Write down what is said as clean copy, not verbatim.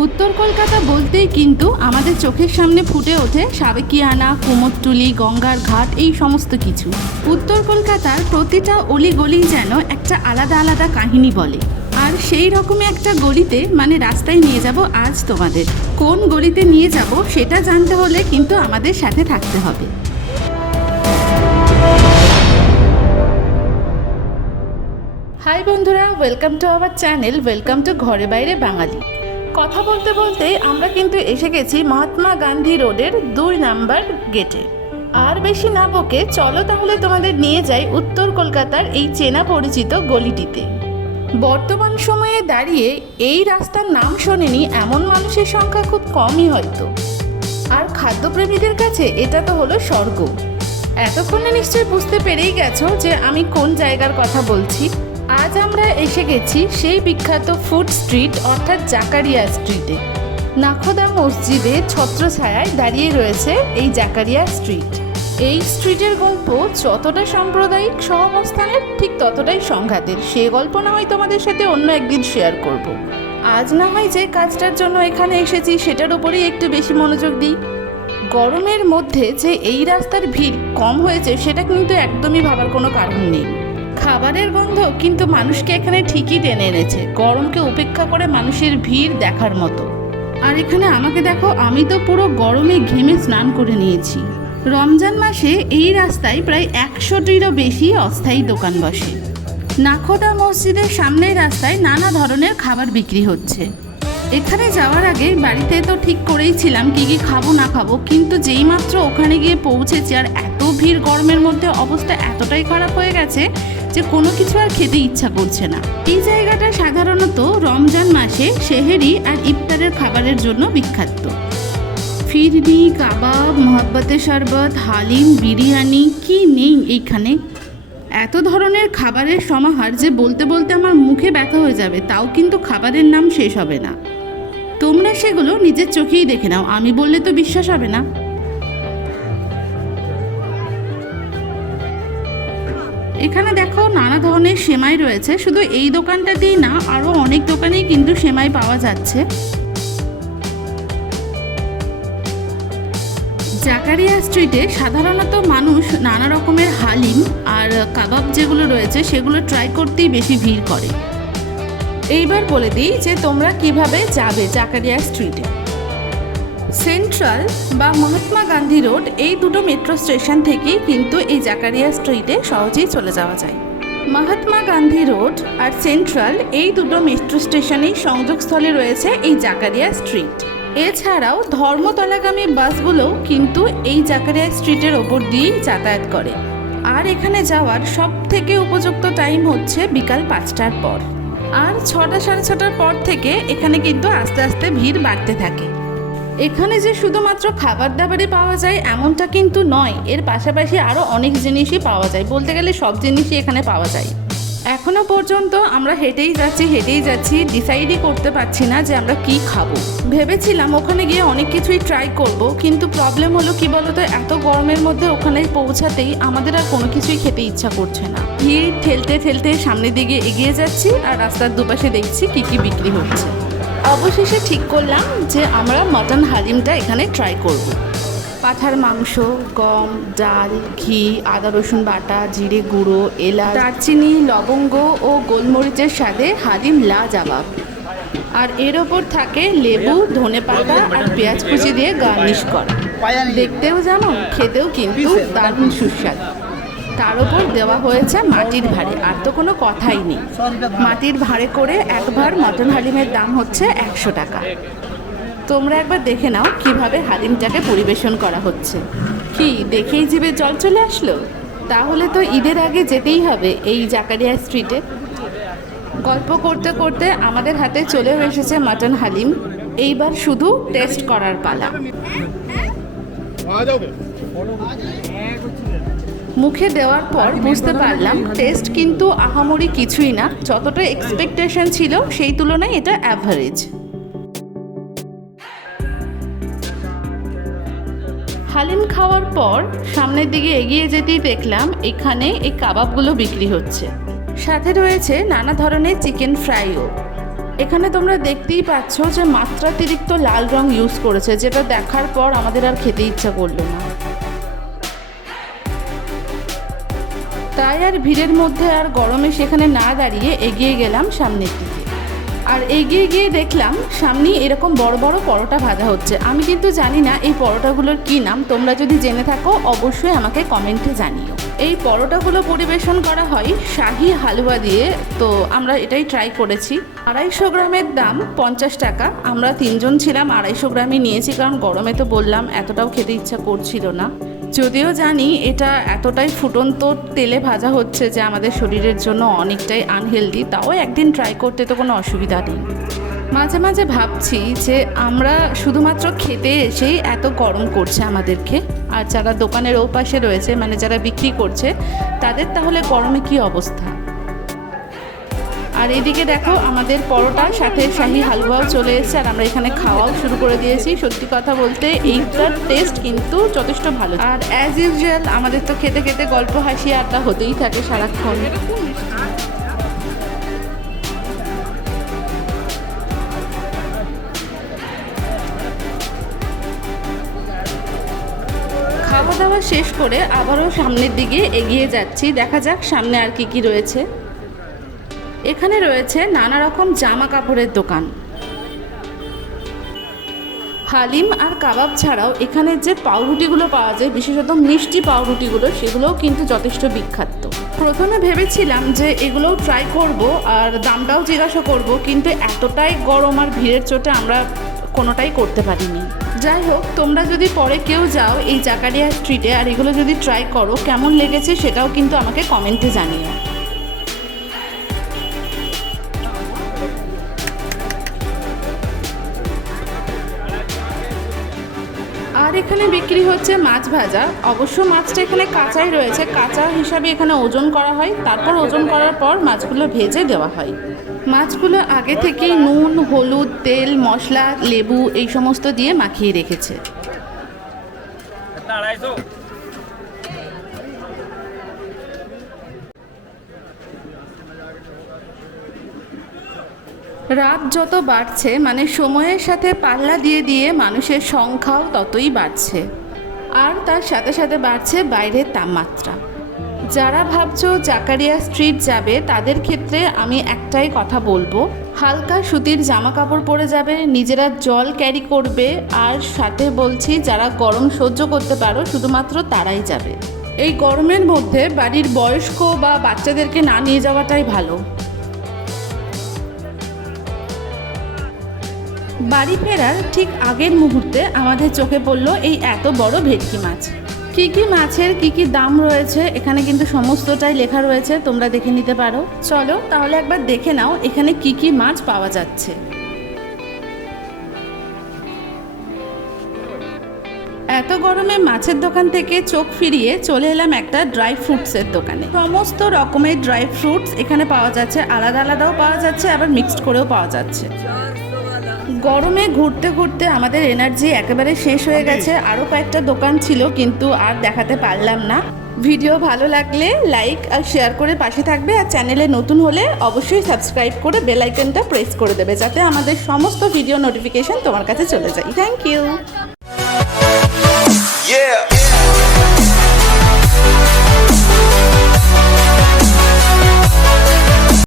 উত্তর কলকাতা বলতেই কিন্তু আমাদের চোখের সামনে ফুটে ওঠে সাবেকিয়ানা, কুমোরটুলি, গঙ্গার ঘাট, এই সমস্ত কিছু। উত্তর কলকাতার প্রতিটা অলিগলি যেন একটা আলাদা আলাদা কাহিনী বলে। আর সেই রকমই একটা গলিতে, মানে রাস্তায় নিয়ে যাব আজ তোমাদের। কোন গলিতে নিয়ে যাব সেটা জানতে হলে কিন্তু আমাদের সাথে থাকতে হবে। হাই বন্ধুরা, welcome to our channel, welcome to ঘরে বাইরে বাঙালি। কথা বলতে বলতে আমরা কিন্তু এসে গেছি মহাত্মা গান্ধী রোডের 2 নাম্বার গেটে। আর বেশি না বকে চলো তাহলে তোমাদের নিয়ে যাই উত্তর কলকাতার এই চেনা পরিচিত গলিটিতে। বর্তমান সময়ে দাঁড়িয়ে এই রাস্তার নাম শোনেনি এমন মানুষের সংখ্যা খুব কমই হয়তো। আর খাদ্যপ্রেমীদের কাছে এটা তো হলো স্বর্গ। এতক্ষণে নিশ্চয়ই বুঝতে পেরেই গেছো যে আমি কোন জায়গার কথা বলছি। আজ আমরা এসে গেছি সেই বিখ্যাত ফুড স্ট্রিট অর্থাৎ জাকারিয়া স্ট্রিটে। নাখোদা মসজিদের ছত্রছায়ায় দাঁড়িয়ে রয়েছে এই জাকারিয়া স্ট্রিট। এই স্ট্রিটের গল্প যতটা সাম্প্রদায়িক সহাবস্থানের, ঠিক ততটাই সংঘাতের। সে গল্প না হয় তোমাদের সাথে অন্য একদিন শেয়ার করব। আজ না হয় যে কাজটার জন্য এখানে এসেছি সেটার উপরেই একটু বেশি মনোযোগ দিই। গরমের মধ্যে যে এই রাস্তার ভিড় কম হয়েছে সেটা কিন্তু একদমই ভাবার কোনো কারণ নেই। খাবারের গন্ধ কিন্তু মানুষকে এখানে ঠিকই টেনে এনেছে, গরমকে উপেক্ষা করে মানুষের ভিড় দেখার মতো। আর এখানে আমাকে দেখো, আমি তো পুরো গরমে ঘেমে স্নান করে নিয়েছি। রমজান মাসে এই রাস্তায় প্রায় 100টিরও বেশি অস্থায়ী দোকান বসে। নাখোদা মসজিদের সামনের রাস্তায় নানা ধরনের খাবার বিক্রি হচ্ছে। এখানে যাওয়ার আগে বাড়িতে তো ঠিক করেইছিলাম কি কি খাবো না খাবো, কিন্তু যেই মাত্র ওখানে গিয়ে পৌঁছেছি আর এত ভিড়, গরমের মধ্যে অবস্থা এতটাই খারাপ হয়ে গেছে যে কোনো কিছু আর খেতে ইচ্ছা করছে না। এই জায়গাটা সাধারণত রমজান মাসে সেহেরি আর ইফতারের খাবারের জন্য বিখ্যাত। ফিরনি, কাবাব, মহব্বতের শরবত, হালিম, বিরিয়ানি, কি নেই এইখানে। এত ধরনের খাবারের সমাহার যে বলতে বলতে আমার মুখে ব্যথা হয়ে যাবে, তাও কিন্তু খাবারের নাম শেষ হবে না। তোমরা সেগুলো নিজের চোখেই দেখে নাও, আমি বললে তো বিশ্বাস হবে না। এখানে দেখো নানা ধরনের সেমাই রয়েছে। শুধু এই দোকানটাতেই না, আরও অনেক দোকানেই কিন্তু সেমাই পাওয়া যাচ্ছে। জাকারিয়া স্ট্রিটে সাধারণত মানুষ নানা রকমের হালিম আর কাবাব যেগুলো রয়েছে সেগুলো ট্রাই করতেই বেশি ভিড় করে। এইবার বলে দিই যে তোমরা কিভাবে যাবে জাকারিয়া স্ট্রিটে। সেন্ট্রাল বা মহাত্মা গান্ধী রোড, এই দুটো মেট্রো স্টেশন থেকেই কিন্তু এই জাকারিয়া স্ট্রিটে সহজেই চলে যাওয়া যায়। মহাত্মা গান্ধী রোড আর সেন্ট্রাল, এই দুটো মেট্রো স্টেশনেই সংযোগস্থলে রয়েছে এই জাকারিয়া স্ট্রিট। এছাড়াও ধর্মতলাগামী বাসগুলোও কিন্তু এই জাকারিয়া স্ট্রিটের ওপর দিয়েই যাতায়াত করে। আর এখানে যাওয়ার সব থেকে উপযুক্ত টাইম হচ্ছে বিকাল 5টার পর। আর 6টা সাড়ে 6টার পর থেকে এখানে কিন্তু আস্তে আস্তে ভিড় বাড়তে থাকে। এখানে যে শুধুমাত্র খাবার দাবারই পাওয়া যায় এমনটা কিন্তু নয়, এর পাশাপাশি আরও অনেক জিনিসই পাওয়া যায়। বলতে গেলে সব জিনিসই এখানে পাওয়া যায়। এখনও পর্যন্ত আমরা হেঁটেই যাচ্ছি, ডিসাইডই করতে পারছি না যে আমরা কি খাবো। ভেবেছিলাম ওখানে গিয়ে অনেক কিছুই ট্রাই করব, কিন্তু প্রবলেম হলো কি বলতো, এত গরমের মধ্যে ওখানে পৌঁছাতেই আমাদের আর কোনো কিছুই খেতে ইচ্ছা করছে না। ভিড় ঠেলতে ঠেলতে সামনের দিকে এগিয়ে যাচ্ছি আর রাস্তার দুপাশে দেখছি কি কি বিক্রি হচ্ছে। অবশেষে ঠিক করলাম যে আমরা মটন হালিমটা এখানে ট্রাই করব। পাঁঠার মাংস, গম, ডাল, ঘি, আদা রসুন বাটা, জিরে গুঁড়ো, এলাচ, দারচিনি, লবঙ্গ ও গোলমরিচের স্বাদে হালিম লাজবাব। আর এর ওপর থাকে লেবু, ধনেপাতা আর পেঁয়াজ কুচি দিয়ে গার্নিশ করা। দেখতেও যেমন, খেতেও কিন্তু দারুণ সুস্বাদু। তার ওপর দেওয়া হয়েছে মাটির ভাঁড়ে। আর তো কোনো কথাই নেই, মাটির ভাঁড়ে করে একবার মটন হালিমের দাম হচ্ছে 100 টাকা। তোমরা একবার দেখে নাও কিভাবে হালিমটাকে পরিবেশন করা হচ্ছে। কি দেখেই জিভে জল চলে আসলো? তাহলে তো ঈদের আগে যেতেই হবে এই জাকারিয়া স্ট্রিটে। গল্প করতে করতে আমাদের হাতে চলেও এসেছে মটন হালিম। এইবার শুধু টেস্ট করার পালা। মুখে দেওয়ার পর বুঝতে পারলাম টেস্ট কিন্তু আহামরি কিছুই না। যতটা এক্সপেকটেশন ছিল সেই তুলনায় এটা অ্যাভারেজ। হালিম খাওয়ার পর সামনের দিকে এগিয়ে যেতেই দেখলাম এখানে এই কাবাবগুলো বিক্রি হচ্ছে। সাথে রয়েছে নানা ধরনের চিকেন ফ্রাইও। এখানে তোমরা দেখতেই পাচ্ছ যে মাত্রাতিরিক্ত লাল রং ইউজ করেছে, যেটা দেখার পর আমাদের আর খেতে ইচ্ছা করলো না। তাই আর ভিড়ের মধ্যে আর গরমে সেখানে না দাঁড়িয়ে এগিয়ে গেলাম সামনের দিকে। আর এগিয়ে গিয়ে দেখলাম সামনেই এরকম বড় বড় পরোটা ভাজা হচ্ছে। আমি কিন্তু জানি না এই পরোটাগুলোর কি নাম, তোমরা যদি জেনে থাকো অবশ্যই আমাকে কমেন্টে জানিও। এই পরোটাগুলো পরিবেশন করা হয় শাহি হালুয়া দিয়ে, তো আমরা এটাই ট্রাই করেছি। 250 গ্রামের দাম 50 টাকা। আমরা 3 জন ছিলাম, 250 গ্রামই নিয়েছি, কারণ গরমে তো বললাম এতটাও খেতে ইচ্ছা করছিল না। যদিও জানি এটা এতটাই ফুটন্ত তেলে ভাজা হচ্ছে যে আমাদের শরীরের জন্য অনেকটাই আনহেলদি, তাও একদিন ট্রাই করতে তো কোনো অসুবিধা নেই। মাঝে মাঝে ভাবছি যে আমরা শুধুমাত্র খেতে এসেই এত গরম করছে আমাদেরকে, আর যারা দোকানের ওপাশে রয়েছে, মানে যারা বিক্রি করছে, তাদের তাহলে গরমে কি অবস্থা। আর এদিকে দেখো আমাদের পরোটার সাথে শাহি হালুয়াও চলে এসেছে, আর আমরা এখানে খাওয়াও শুরু করে দিয়েছি। সত্যি কথা বলতে এইটার টেস্ট কিন্তু যথেষ্ট ভালো। আর অ্যাজ ইউজুয়াল আমাদের তো খেতে খেতে গল্প হাসি আড্ডা হতেই থাকে সারাক্ষণ। খাওয়া দাওয়া শেষ করে আবারও সামনের দিকে এগিয়ে যাচ্ছি, দেখা যাক সামনে আর কি কি রয়েছে। এখানে রয়েছে নানা রকম জামা কাপড়ের দোকান। হালিম আর কাবাব ছাড়াও এখানে যে পাউরুটিগুলো পাওয়া যায়, বিশেষত মিষ্টি পাউরুটিগুলো, সেগুলোও কিন্তু যথেষ্ট বিখ্যাত। প্রথমে ভেবেছিলাম যে এগুলোও ট্রাই করব আর দামটাও জিজ্ঞাসা করব, কিন্তু এতটাই গরম আর ভিড়ের চোটে আমরা কোনোটাই করতে পারিনি। যাই হোক, তোমরা যদি পরে কেউ যাও এই জাকারিয়া স্ট্রিটে আর এগুলো যদি ট্রাই করো, কেমন লেগেছে সেটাও কিন্তু আমাকে কমেন্টে জানিও। আর এখানে বিক্রি হচ্ছে মাছ ভাজা। অবশ্য মাছটা এখানে কাঁচাই রয়েছে, কাঁচা হিসাবে এখানে ওজন করা হয়, তারপর ওজন করার পর মাছগুলো ভেজে দেওয়া হয়। মাছগুলো আগে থেকেই নুন, হলুদ, তেল, মশলা, লেবু এই সমস্ত দিয়ে মাখিয়ে রেখেছে। রাত যত বাড়ছে, মানে সময়ের সাথে পাল্লা দিয়ে দিয়ে মানুষের সংখ্যাও ততই বাড়ছে, আর তার সাথে সাথে বাড়ছে বাইরের তাপমাত্রা। যারা ভাবছো জাকারিয়া স্ট্রিট যাবে, তাদের ক্ষেত্রে আমি একটাই কথা বলবো, হালকা সুতির জামা কাপড় পরে যাবে, নিজেরা জল ক্যারি করবে, আর সাথে বলছি যারা গরম সহ্য করতে পারো শুধুমাত্র তারাই যাবে। এই গরমের মধ্যে বাড়ির বয়স্ক বা বাচ্চাদেরকে না নিয়ে যাওয়াটাই ভালো। বাড়ি ফেরার ঠিক আগের মুহূর্তে আমাদের চোখে পড়ল এই এত বড় ভেটকি মাছ। কী কী মাছের কী কী দাম রয়েছে এখানে কিন্তু সমস্তটাই লেখা রয়েছে, তোমরা দেখে নিতে পারো। চলো তাহলে একবার দেখে নাও এখানে কী কী মাছ পাওয়া যাচ্ছে। এত গরমে মাছের দোকান থেকে চোখ ফিরিয়ে চলে এলাম একটা ড্রাই ফ্রুটসের দোকানে। সমস্ত রকমের ড্রাই ফ্রুটস এখানে পাওয়া যাচ্ছে, আলাদা আলাদাও পাওয়া যাচ্ছে, আবার মিক্সড করেও পাওয়া যাচ্ছে। গরমে ঘুরতে ঘুরতে আমাদের এনার্জি একেবারে শেষ হয়ে গেছে। আরও কয়েকটা দোকান ছিল কিন্তু আর দেখাতে পারলাম না। ভিডিও ভালো লাগলে লাইক আর শেয়ার করে পাশে থাকবে, আর চ্যানেলে নতুন হলে অবশ্যই সাবস্ক্রাইব করে বেল আইকনটা প্রেস করে দেবে, যাতে আমাদের সমস্ত ভিডিও নোটিফিকেশন তোমার কাছে চলে যায়। Thank you.